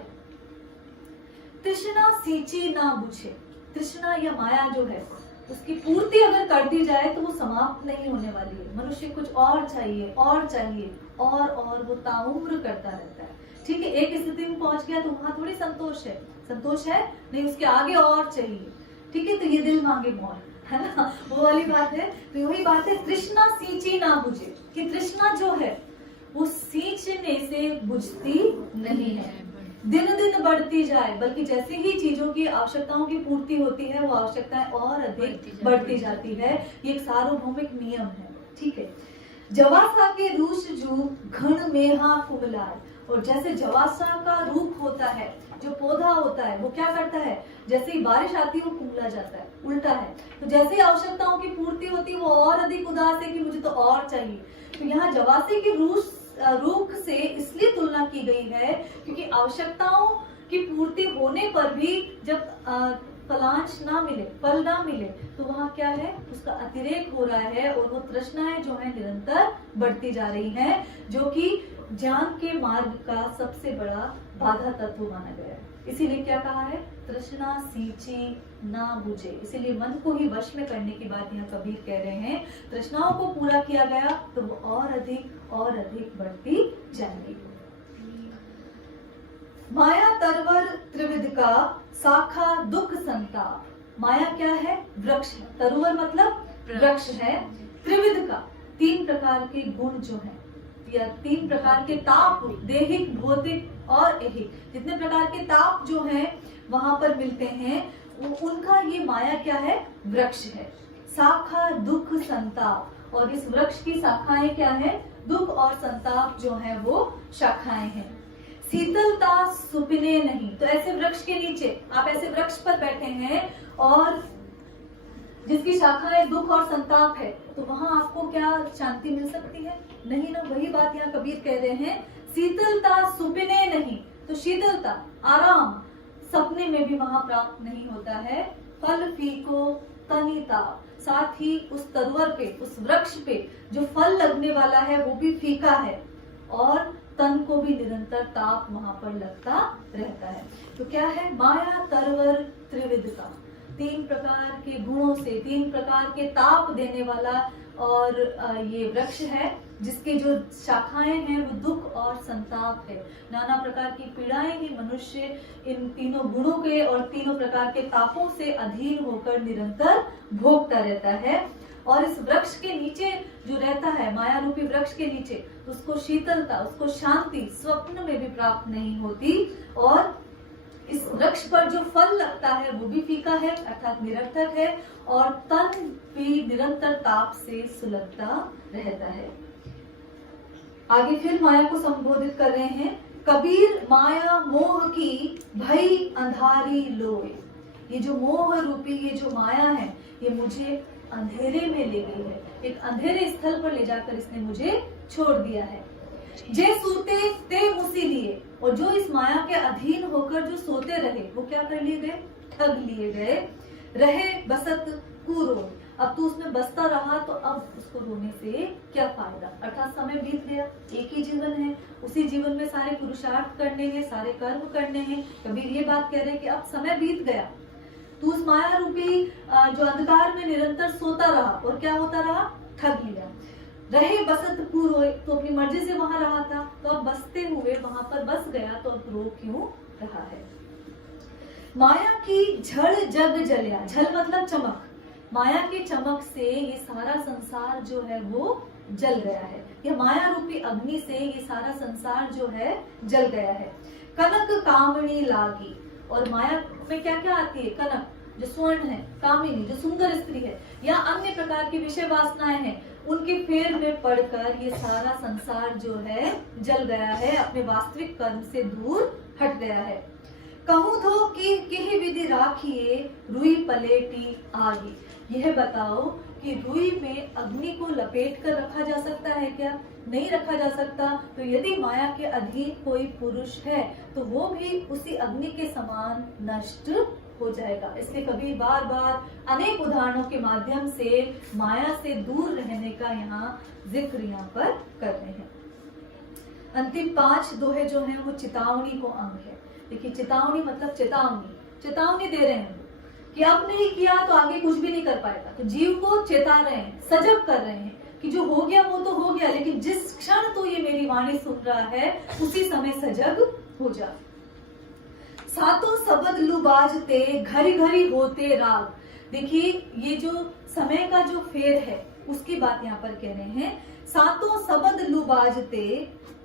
तृष्णा सींची ना बुझे, तृष्णा या माया जो है उसकी पूर्ति अगर कर दी जाए तो वो समाप्त नहीं होने वाली है। मनुष्य कुछ और चाहिए और चाहिए और वो ताउम्र करता रहता है। ठीक है, एक स्थिति में पहुंच गया तो वहां थोड़ी संतोष है, संतोष है नहीं, उसके आगे और चाहिए। ठीक है, तो ये दिल मांगे मोर, है ना, वो वाली बात है। तो वही बात है, तृष्णा सींची ना बुझे, कि तृष्णा जो है वो सींचने से बुझती नहीं है। दिन दिन बढ़ती जाए, बल्कि जैसे ही चीजों की आवश्यकताओं की पूर्ति होती है वो आवश्यकताएं और अधिक बढ़ती जाती है। ये एक सार्वभौमिक नियम है, ठीक है। जवासा के रूष जू घन मेहा कुमलाय, और जैसे जवासा का रूप होता है, जो पौधा होता है, वो क्या करता है, जैसे ही बारिश आती है वो कुमला जाता है, उल्टा है। तो जैसे ही आवश्यकताओं की पूर्ति होती है वो और अधिक उदास है कि मुझे तो और चाहिए। तो यहाँ जवासे के रूख से इसलिए तुलना की गई है क्योंकि आवश्यकताओं की पूर्ति होने पर भी जब फलांश ना मिले, फल ना मिले, तो वहाँ क्या है, उसका अतिरेक हो रहा है और वो तृष्णाएं जो है निरंतर बढ़ती जा रही हैं, जो कि ज्ञान के मार्ग का सबसे बड़ा बाधा तत्व माना गया है। इसीलिए क्या कहा है, तृष्णा सींची ना बुझे। इसीलिए मन को ही वश में करने की बात यहाँ कबीर कह रहे हैं। तृष्णाओं को पूरा किया गया तो वो और अधिक बढ़ती जाएगी। माया तरवर त्रिविध का शाखा दुख संताप। माया क्या है, वृक्ष है। तरुवर मतलब वृक्ष है। त्रिविध का, तीन प्रकार के गुण जो है, या तीन प्रकार के ताप, देहिक, भौतिक और ऐहिक, जितने प्रकार के ताप जो हैं वहां पर मिलते हैं, उनका ये माया क्या है, वृक्ष है। शाखा दुख संताप, और इस वृक्ष की शाखाएं क्या है, दुख और संताप जो है वो शाखाएं हैं। शीतलता सुपने नहीं, तो ऐसे वृक्ष के नीचे आप ऐसे वृक्ष पर बैठे हैं और जिसकी शाखाएं दुख और संताप है, तो वहां आपको क्या शांति मिल सकती है, नहीं ना। वही बात यहाँ कबीर कह रहे हैं, शीतलता सुपने नहीं, तो शीतलता, आराम सपने में भी वहां प्राप्त नहीं होता है। फल फीको तनिता, साथ ही उस तरुवर पे, उस वृक्ष पे जो फल लगने वाला है वो भी फीका है, और तन को भी निरंतर ताप वहां पर लगता रहता है। तो क्या है, माया तरवर त्रिविध का, तीन प्रकार के गुणों से, तीन प्रकार के ताप देने वाला और ये वृक्ष है, जिसके जो शाखाएं हैं वो दुख और संताप है। नाना प्रकार की पीड़ाएं ही मनुष्य इन तीनों गुणों के और तीनों प्रकार के तापों से अधीन होकर निरंतर भोगता रहता है। और इस वृक्ष के नीचे जो रहता है, माया रूपी वृक्ष के नीचे, तो उसको शीतलता, उसको शांति स्वप्न में भी प्राप्त नहीं होती, और इस वृक्ष पर जो फल लगता है वो भी फीका है, अर्थात निरर्थक है, और तन भी निरंतर ताप से सुलगता रहता है। आगे फिर माया को संबोधित कर रहे हैं, कबीर माया मोह की भई अंधारी लोए। ये जो मोह रूपी ये जो माया है, ये मुझे अंधेरे में ले गई है, एक अंधेरे स्थल पर ले जाकर इसने मुझे छोड़ दिया है। जे सूते ते मुसी लिए, और जो इस माया के अधीन होकर जो सोते रहे वो क्या कर लिए गए, ठग लिए गए। रहे बसत कुरो, अब तू उसमें बसता रहा तो अब उसको रोने से क्या फायदा, अर्थात समय बीत गया, एक ही जीवन है, उसी जीवन में सारे पुरुषार्थ करने हैं, सारे कर्म करने हैं। कबीर ये बात कह रहे हैं कि अब समय बीत गया, तू उस माया रूपी जो अंधकार में निरंतर सोता रहा और क्या होता रहा, ठग लिया। रहे बसत पूर्व, तो अपनी मर्जी से वहां रहा था, तो अब बसते हुए वहां पर बस गया, तो अब रो क्यों रहा है। माया की झड़ जग जलिया, झल मतलब चमक, माया की चमक से ये सारा संसार जो है वो जल गया है। ये माया रूपी अग्नि से ये सारा संसार जो है जल गया है। कनक कामणी लागी, और माया में क्या क्या आती है, कनक जो स्वर्ण है, कामिनी जो सुंदर स्त्री है, या अन्य प्रकार की विषय वासनाएं हैं, उनके फेर में पड़कर ये सारा संसार जो है जल गया है, अपने वास्तविक कर्म से दूर हट गया है। कहूँ तो कि किह विधि राखिए रुई पलेटी आगी, यह बताओ कि रुई में अग्नि को लपेट कर रखा जा सकता है क्या, नहीं रखा जा सकता। तो यदि माया के अधीन कोई पुरुष है तो वो भी उसी अग्नि के समान नष्ट हो जाएगा। इसलिए कबीर बार बार अनेक उदाहरणों के माध्यम से माया से दूर रहने का यहाँ जिक्र यहाँ पर कर रहे हैं। अंतिम 5 दोहे जो हैं वो चितावनी को अंग है। देखिए, चितावनी मतलब चेतावनी दे रहे हैं कि अब नहीं किया तो आगे कुछ भी नहीं कर पाएगा। तो जीव को चेता रहे हैं, सजग कर रहे हैं कि जो हो गया वो तो हो गया, लेकिन जिस क्षण तो ये मेरी वाणी सुन रहा है उसी समय सजग हो जा। सातों शब्द लुबाजते घरी घरी होते राग। देखिए, ये जो समय का जो फेर है उसकी बात यहाँ पर कह रहे हैं। सातों शब्द लुबाजते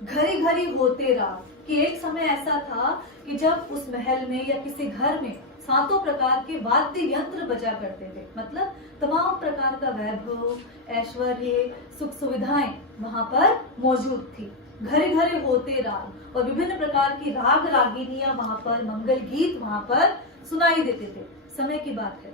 घरी घरी होते राग, कि एक समय ऐसा था कि जब उस महल में या किसी घर में 7 प्रकार के वाद्य यंत्र बजा करते थे, मतलब तमाम प्रकार का वैभव, ऐश्वर्य, सुख सुविधाएं वहां पर मौजूद थी। घरे घरे होते राग और विभिन्न प्रकार की राग रागिनियां वहां पर, मंगल गीत वहां पर सुनाई देते थे। समय की बात है।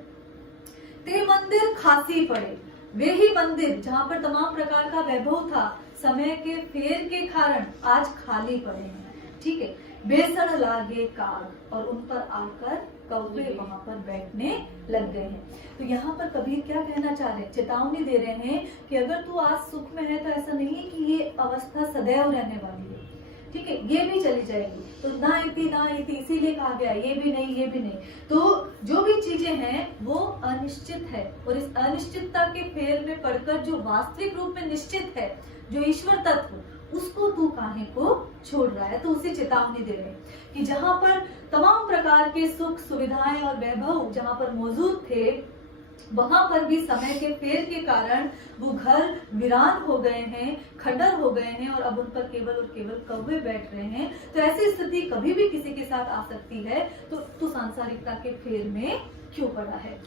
ते मंदिर खासी पड़े, वे ही मंदिर जहां पर तमाम प्रकार का वैभव था, समय के फेर के कारण आज खाली पड़े हैं। ठीक है, बेसन लागे काग और उन पर आकर कौवे वहां पर बैठने लग गए हैं। तो यहाँ पर कबीर क्या कहना चाह रहे हैं, चेतावनी दे रहे हैं कि अगर तू आज सुख में है तो ऐसा नहीं है कि ये अवस्था सदैव रहने वाली है। ठीक है, ये भी चली जाएगी। तो ना इति इसीलिए कहा गया ये भी नहीं ये भी नहीं। तो जो भी चीजें हैं वो अनिश्चित है, और इस अनिश्चितता के फेर में पड़कर जो वास्तविक रूप में निश्चित है, जो ईश्वर तत्व, उसको तू काहे को छोड़ रहा है। तो उसे चेतावनी दे रहे हैं कि जहां पर तमाम प्रकार के सुख सुविधाएं और वैभव जहां पर मौजूद थे, वहां पर भी समय के फेर के कारण वो घर वीरान हो गए हैं, खंडर हो गए हैं, और अब उन पर केवल और केवल कौवे बैठ रहे हैं। तो ऐसी स्थिति कभी भी किसी के साथ आ सकती है। तो सांसारिकता के फेर में क्यों पड़ा है।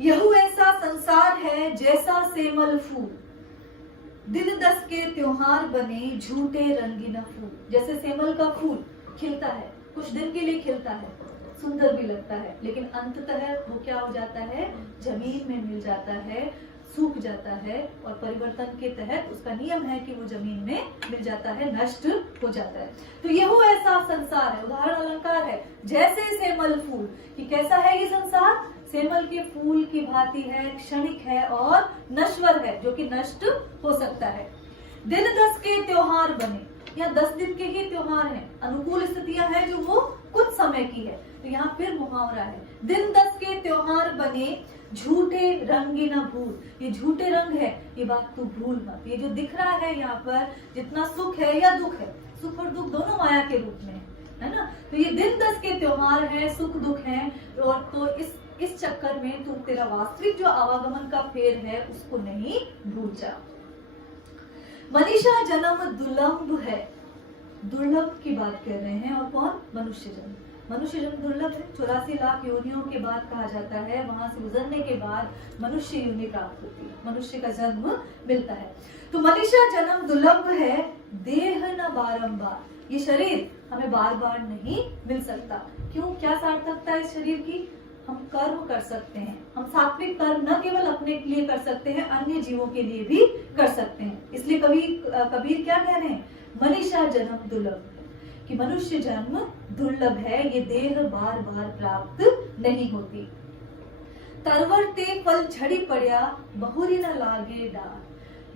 यहू ऐसा संसार है जैसा सेमल फूल, दिन 10 के त्योहार बने झूठे रंगीन फूल। जैसे सेमल का फूल खिलता है, कुछ दिन के लिए खिलता है, सुंदर भी लगता है, लेकिन अंततः वो क्या हो जाता है, जमीन में मिल जाता है, सूख जाता है, और परिवर्तन के तहत उसका नियम है कि वो जमीन में मिल जाता है, नष्ट हो जाता है। तो यह ऐसा संसार है, उदाहरण अलंकार है, जैसे सेमल फूल, कि कैसा है ये संसार, सेमल के फूल की भांति है, क्षणिक है और नश्वर है, जो कि नष्ट हो सकता है। दिन 10 के त्योहार बने, या 10 दिन के ही त्योहार हैं, अनुकूल स्थितियां हैं जो वो कुछ समय की है। तो यहाँ फिर मुहावरा है, दिन 10 के त्योहार बने झूठे रंगी न भूल। ये झूठे रंग है, ये बात तू भूल मत। ये जो दिख रहा है यहाँ पर, जितना सुख है या दुख है, सुख और दुख दोनों माया के रूप में है ना। तो ये दिन 10 के त्योहार है, सुख दुख है, और तो इस चक्कर में तू तेरा वास्तविक जो आवागमन का फेर है उसको नहीं भूल जा। मनीषा जन्म दुर्लभ है, दुर्लभ की बात कर रहे हैं, और कौन, मनुष्य जन्म। मनुष्य जन्म दुर्लभ है, 84 लाख योनियों के बाद कहा जाता है, वहां से गुजरने के बाद मनुष्य योनि प्राप्त होती है, मनुष्य का जन्म मिलता है। तो मनीषा जन्म दुर्लभ है, देह न बारंबार, ये शरीर हमें बार बार नहीं मिल सकता। क्यों, क्या सार्थकता है इस शरीर की, हम कर्म कर सकते हैं, हम सात्विक कर्म न केवल अपने लिए कर सकते हैं, अन्य जीवों के लिए भी कर सकते हैं। इसलिए कबीर क्या कह रहे हैं, मनीषा जन्म दुर्लभ, कि मनुष्य जन्म दुर्लभ है, ये देह बार बार प्राप्त नहीं होती। तरवर ते फल झड़ी पड़िया, बहुरी न लागे डार।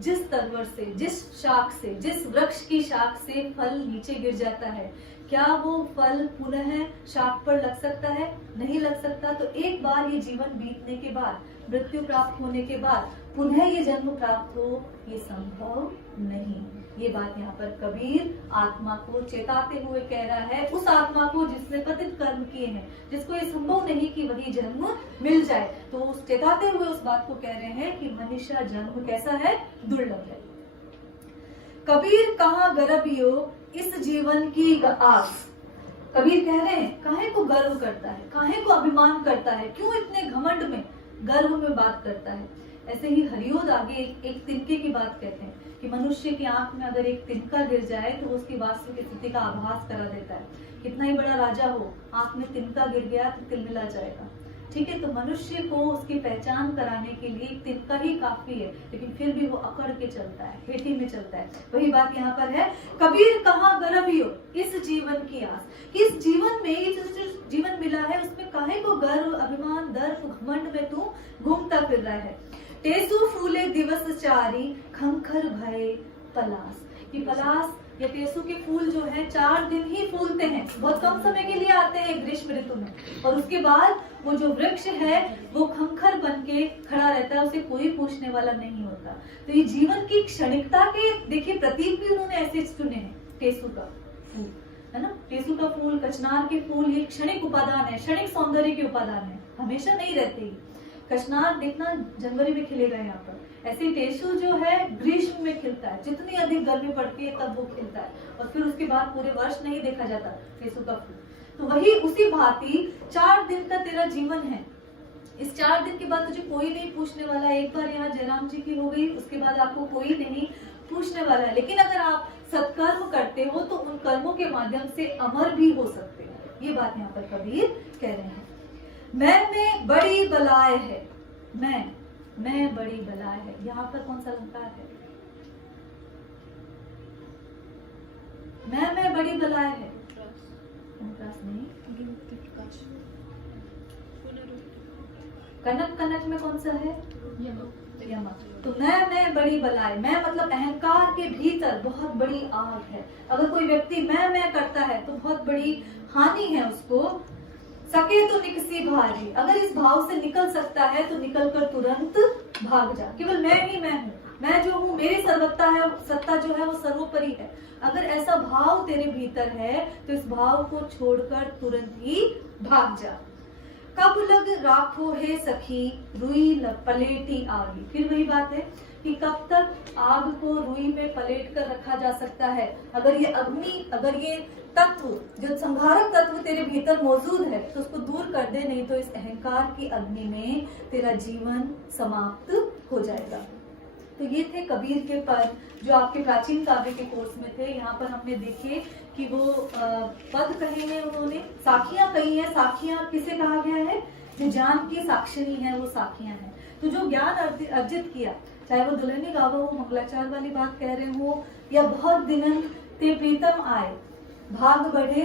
जिस तरवर से, जिस शाख से, जिस वृक्ष की शाख से फल नीचे गिर जाता है, क्या वो फल पुनः शाख पर लग सकता है, नहीं लग सकता। तो एक बार ये जीवन बीतने के बाद, मृत्यु प्राप्त होने के बाद पुनः ये जन्म प्राप्त हो, ये संभव नहीं। ये बात यहाँ पर कबीर आत्मा को चेताते हुए कह रहा है, उस आत्मा को जिसने पतित कर्म किए हैं, जिसको ये संभव नहीं कि वही जन्म मिल जाए। तो उस चेताते हुए उस बात को कह रहे हैं कि मनुष्य जन्म कैसा है, दुर्लभ है। कबीर कहाँ गर्भियो इस जीवन की आस। कबीर कह रहे हैं, काहे को गर्व करता है, काहे को अभिमान करता है, क्यों इतने घमंड में, गर्व में बात करता है। ऐसे ही हरिओद आगे एक तिनके की बात कहते हैं कि मनुष्य की आंख में अगर एक तिनका गिर जाए तो उसकी वास्तविक स्थिति का आभास करा देता है। कितना ही बड़ा राजा हो, आंख में तिनका गिर गया तो तिलमिला जाएगा। ठीक है, तो मनुष्य को उसकी पहचान कराने के लिए तिनका ही काफी है, लेकिन फिर भी वो अकड़ के चलता है, हेठी में चलता है। वही बात यहाँ पर है, कबीर कहाँ गर्भियो इस जीवन की आस, कि इस जीवन में ये जो जीवन मिला है उसमें काहे को गर्व, अभिमान, दर्प, घमंड में तू घूमता फिर रहा है। टेसु फूले दिवस चारी, खंखर भय पलास। ये पलास या टेसु के फूल जो है 4 दिन ही फूलते हैं, बहुत कम समय के लिए आते हैं ग्रीष्म ऋतु में, और उसके बाद वो जो वृक्ष है वो खंखर बन के खड़ा रहता है, उसे कोई पूछने वाला नहीं होता। तो ये जीवन की क्षणिकता के देखिए प्रतीक भी उन्होंने ऐसे चुने हैं। टेसु का फूल है ना, टेसु का फूल, कचनार के फूल, ये क्षणिक उपादान है, क्षणिक सौंदर्य के उपादान है, हमेशा नहीं रहते। कचनार देखना जनवरी में खिलेगा यहाँ पर, ऐसे टेसु जो है ग्रीष्म में खिलता है, जितनी अधिक गर्मी पड़ती है तब वो खिलता है और फिर उसके बाद पूरे वर्ष नहीं देखा जाता टेसु का फूल। तो वही उसी भांति 4 दिन का तेरा जीवन है। इस 4 दिन के बाद तुझे कोई नहीं पूछने वाला। एक बार यहाँ जयराम जी की हो गई, उसके बाद आपको कोई नहीं पूछने वाला है। लेकिन अगर आप सत्कर्म करते हो तो उन कर्मों के माध्यम से अमर भी हो सकते हो। ये बात यहाँ पर कबीर कह रहे हैं। मैं में बड़ी बलाय है, मैं बड़ी बलाय है। यहाँ पर कौन सा अलंकार है? मैं बड़ी बलाय है, नहीं। कनक में कौन सा है? यमक। तो मैं बड़ी बलाय, मैं मतलब अहंकार के भीतर बहुत बड़ी आग है। अगर कोई व्यक्ति मैं करता है तो बहुत बड़ी हानि है उसको। सके तो निकसी भारी, अगर इस भाव से निकल सकता है तो निकल कर तुरंत भाग जा। केवल मैं ही मैं हूँ, मैं जो हूँ, मेरी सर्वत्ता है, सत्ता जो है वो सर्वोपरि है। अगर ऐसा भाव तेरे भीतर है तो इस भाव को छोड़कर तुरंत ही भाग जा। कब लग राखो है सखी रुई पलेटी आगी। फिर वही बात है कि कब तक आग को रुई में पलेट कर रखा जा सकता है। अगर ये अग्नि, अगर ये तत्व, जो संहारक तत्व तेरे भीतर मौजूद है तो उसको दूर कर दे, नहीं तो इस अहंकार की अग्नि में तेरा जीवन समाप्त हो जाएगा। तो ये थे कबीर के पद जो आपके प्राचीन काव्य के कोर्स में थे। यहाँ पर हमने देखे कि वो पद कहे हैं उन्होंने, साखियां कही हैं। साखियां किसे कहा गया है? जो ज्ञान की साक्षिणी है वो साखियां हैं। तो जो ज्ञान अर्जित किया, चाहे वो दुल्हनी गावा हो, मंगलाचार वाली बात कह रहे हो, या बहुत दिनन ते प्रीतम आए भाग बढ़े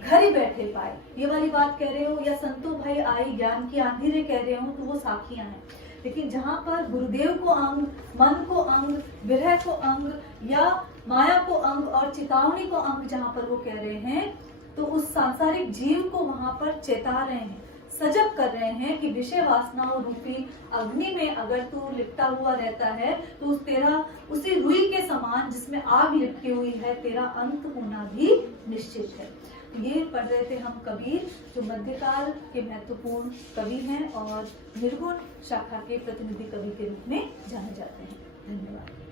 घर ही बैठे पाए, ये वाली बात कह रहे हो, या संतो भाई आई ज्ञान की आंधी कह रहे हो, तो वो साखियां हैं। लेकिन जहाँ पर गुरुदेव को अंग, मन को अंग, विरह को अंग, या माया को अंग और चेतावनी को अंग जहाँ पर वो कह रहे हैं, तो उस सांसारिक जीव को वहां पर चेता रहे हैं, सजग कर रहे हैं कि विषय वासनाओं रूपी अग्नि में अगर तू लिपटा हुआ रहता है तो तेरा उसी रुई के समान जिसमें आग लिपटी हुई है, तेरा अंत होना भी निश्चित है। ये पढ़ रहे थे हम कबीर, जो मध्यकाल के महत्वपूर्ण कवि हैं और निर्गुण शाखा के प्रतिनिधि कवि के रूप में जाने जाते हैं। धन्यवाद।